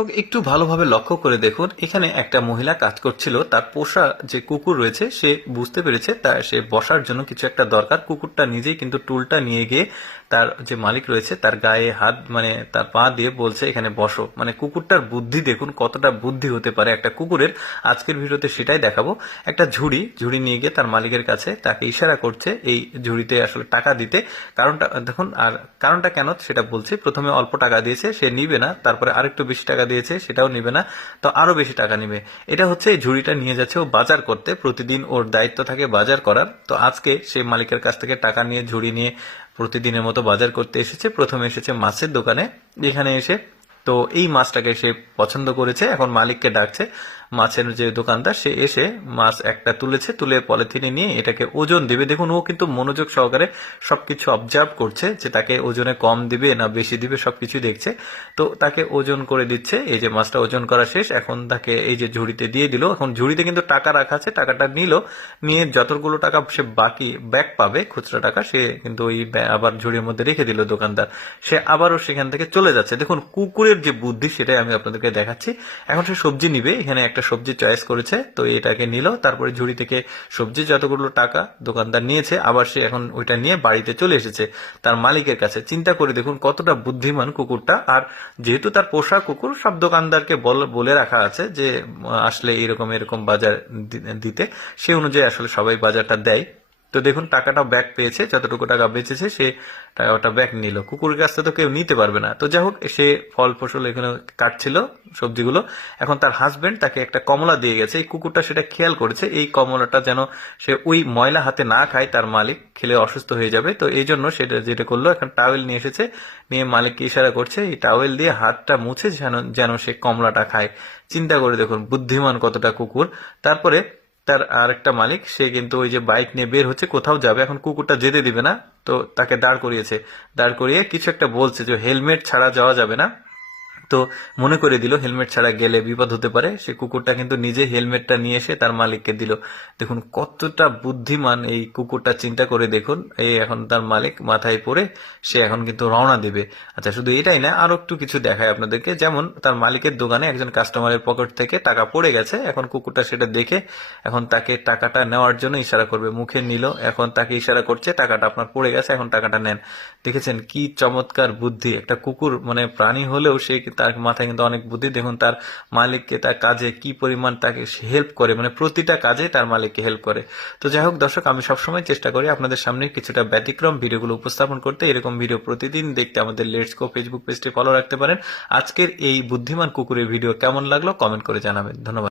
দর্শক, একটু ভালোভাবে লক্ষ্য করে দেখুন, এখানে একটা মহিলা কাজ করছিল, তার পোষা যে কুকুর রয়েছে, সে বুঝতে পেরেছে তার সে বসার জন্য কিছু একটা দরকার, কুকুরটা নিজেই কিন্তু টুলটা নিয়ে গিয়ে তার যে মালিক রয়েছে, তার গায়ে হাত মানে তার পা দিয়ে বলছে, এখানে বসো। মানে কুকুরটার বুদ্ধি দেখুন, কতটা বুদ্ধি হতে পারে একটা কুকুরের। আজকের ভিডিওতে সেটাই দেখাবো। একটা ঝুড়ি ঝুড়ি নিয়ে গিয়ে তার মালিকের কাছে তাকে ইশারা করছে এই ঝুড়িতে আসলে টাকা দিতে। কারণটা, দেখুন, আর কারণটা কেন সেটা বলছি, প্রথমে অল্প টাকা দিয়েছে, সে নিবে না, তারপরে আরেকটু বেশি টাকা দিয়েছে, সেটাও নিবে না, তো আরও বেশি টাকা নিবে। এটা হচ্ছে এই ঝুড়িটা নিয়ে যাচ্ছে ও বাজার করতে। প্রতিদিন ওর দায়িত্ব থাকে বাজার করার। তো আজকে সে মালিকের কাছ থেকে টাকা নিয়ে ঝুড়ি নিয়ে প্রতিদিনের মতো বাজার করতে এসেছে। প্রথমে এসেছে মাছের দোকানে। যেখানে এসে তো এই মাছটাকে সে পছন্দ করেছে। এখন মালিককে ডাকছে। মাছের যে দোকানদার, সে এসে মাছ একটা তুলেছে, তুলে পলিথিনে নিয়ে এটাকে ওজন দিবে। দেখুন, ও কিন্তু মনোযোগ সহকারে সবকিছু অবজার্ভ করছে যে তাকে ওজনে কম দিবে না বেশি দিবে সবকিছু দেখছে। তো তাকে ওজন করে দিচ্ছে, এই যে মাছটা ওজন করা শেষ, এখন তাকে এই যে ঝুড়িতে দিয়ে দিল। এখন ঝুড়িতে কিন্তু টাকা রাখা আছে, টাকাটা নিল, নিয়ে যতগুলো টাকা সে বাকি ব্যাক পাবে, খুচরা টাকা, সে কিন্তু ওই আবার ঝুড়ির মধ্যে রেখে দিল দোকানদার। সে আবারও সেখান থেকে চলে যাচ্ছে। দেখুন, কুকুরের যে বুদ্ধি, সেটাই আমি আপনাদেরকে দেখাচ্ছি। এখন সে সবজি নিবে, এখানে একটা সবজি চয়েস করেছে, তো এটাকে নিল, তারপরে ঝুড়ি থেকে সবজি যতগুলো টাকা দোকানদার নিয়েছে, আবার সে এখন ওইটা নিয়ে বাড়িতে চলে এসেছে তার মালিকের কাছে। চিন্তা করে দেখুন কতটা বুদ্ধিমান কুকুরটা, আর যেহেতু তার পোষা কুকুর, সব দোকানদারকে বল- রাখা আছে যে, আসলে এরকম এরকম বাজার দিতে। সে অনুযায়ী আসলে সবাই বাজারটা দেয়। তো দেখুন, টাকাটা ব্যাক পেয়েছে, যতটুকু টাকা বেঁচেছে, সে টাকাটা ব্যাক নিল। কুকুরের কাছ থেকে তো কেউ নিতে পারবে না। তো যাই হোক, সে ফল ফসল এখানে কাটছিল, সবজিগুলো। এখন তার হাজবেন্ড তাকে একটা কমলা দিয়ে গেছে। এই কুকুরটা সেটা খেয়াল করেছে, এই কমলাটা যেন সে ওই ময়লা হাতে না খায়, তার মালিক খেলে অসুস্থ হয়ে যাবে। তো এই জন্য সেটা যেটা করল, এখন টাওয়েল নিয়ে এসেছে, নিয়ে মালিককে ইশারা করছে, এই টাওয়েল দিয়ে হাতটা মুছে যেন যেন সে কমলাটা খায়। চিন্তা করে দেখুন, বুদ্ধিমান কতটা কুকুর। তারপরে তার আরেকটা মালিক, সে কিন্তু ওই যে বাইক নিয়ে বের হচ্ছে, কোথাও যাবে। এখন কুকুরটা যেতে দিবে না, তো তাকে দাঁড় করিয়েছে। দাঁড় করিয়ে কিছু একটা বলছে যে, হেলমেট ছাড়া যাওয়া যাবে না। তো মনে করে দিল, হেলমেট ছাড়া গেলে বিপদ হতে পারে। সে কুকুরটা কিন্তু নিজে হেলমেটটা নিয়ে এসে তার মালিককে দিল। দেখুন, কতটা বুদ্ধিমান এই কুকুরটা, চিন্তা করে দেখুন এই এখন তার মালিক মাথায় পড়ে সে এখন কিন্তু রওনা দেবে। আচ্ছা শুধু এটাই না, আরও একটু কিছু দেখায় আপনাদেরকে। যেমন, তার মালিকের দোকানে একজন কাস্টমারের পকেট থেকে টাকা পড়ে গেছে। এখন কুকুরটা সেটা দেখে এখন তাকে টাকাটা নেওয়ার জন্য ইশারা করবে। মুখে নিল, এখন তাকে ইশারা করছে, টাকাটা আপনার পড়ে গেছে, এখন টাকাটা নেন। দেখেছেন কি চমৎকার বুদ্ধি। একটা কুকুর মানে প্রাণী হলেও সে তার মাথায় কিন্তু অনেক বুদ্ধি। দেখুন, তার মালিককে, তার কাজে কি পরিমাণ তাকে হেল্প করে মানে প্রতিটা কাজে তার মালিককে হেল্প করে। তো যাই হোক, দর্শক, আমি সবসময় চেষ্টা করি আপনাদের সামনে কিছুটা ব্যতিক্রম ভিডিওগুলো উপস্থাপন করতে। এরকম ভিডিও প্রতিদিন দেখতে আমাদের লেটস কো ফেসবুক পেজটি ফলো রাখতে পারেন। আজকের এই বুদ্ধিমান কুকুরের ভিডিও কেমন লাগল? কমেন্ট করে জানাবেন। ধন্যবাদ।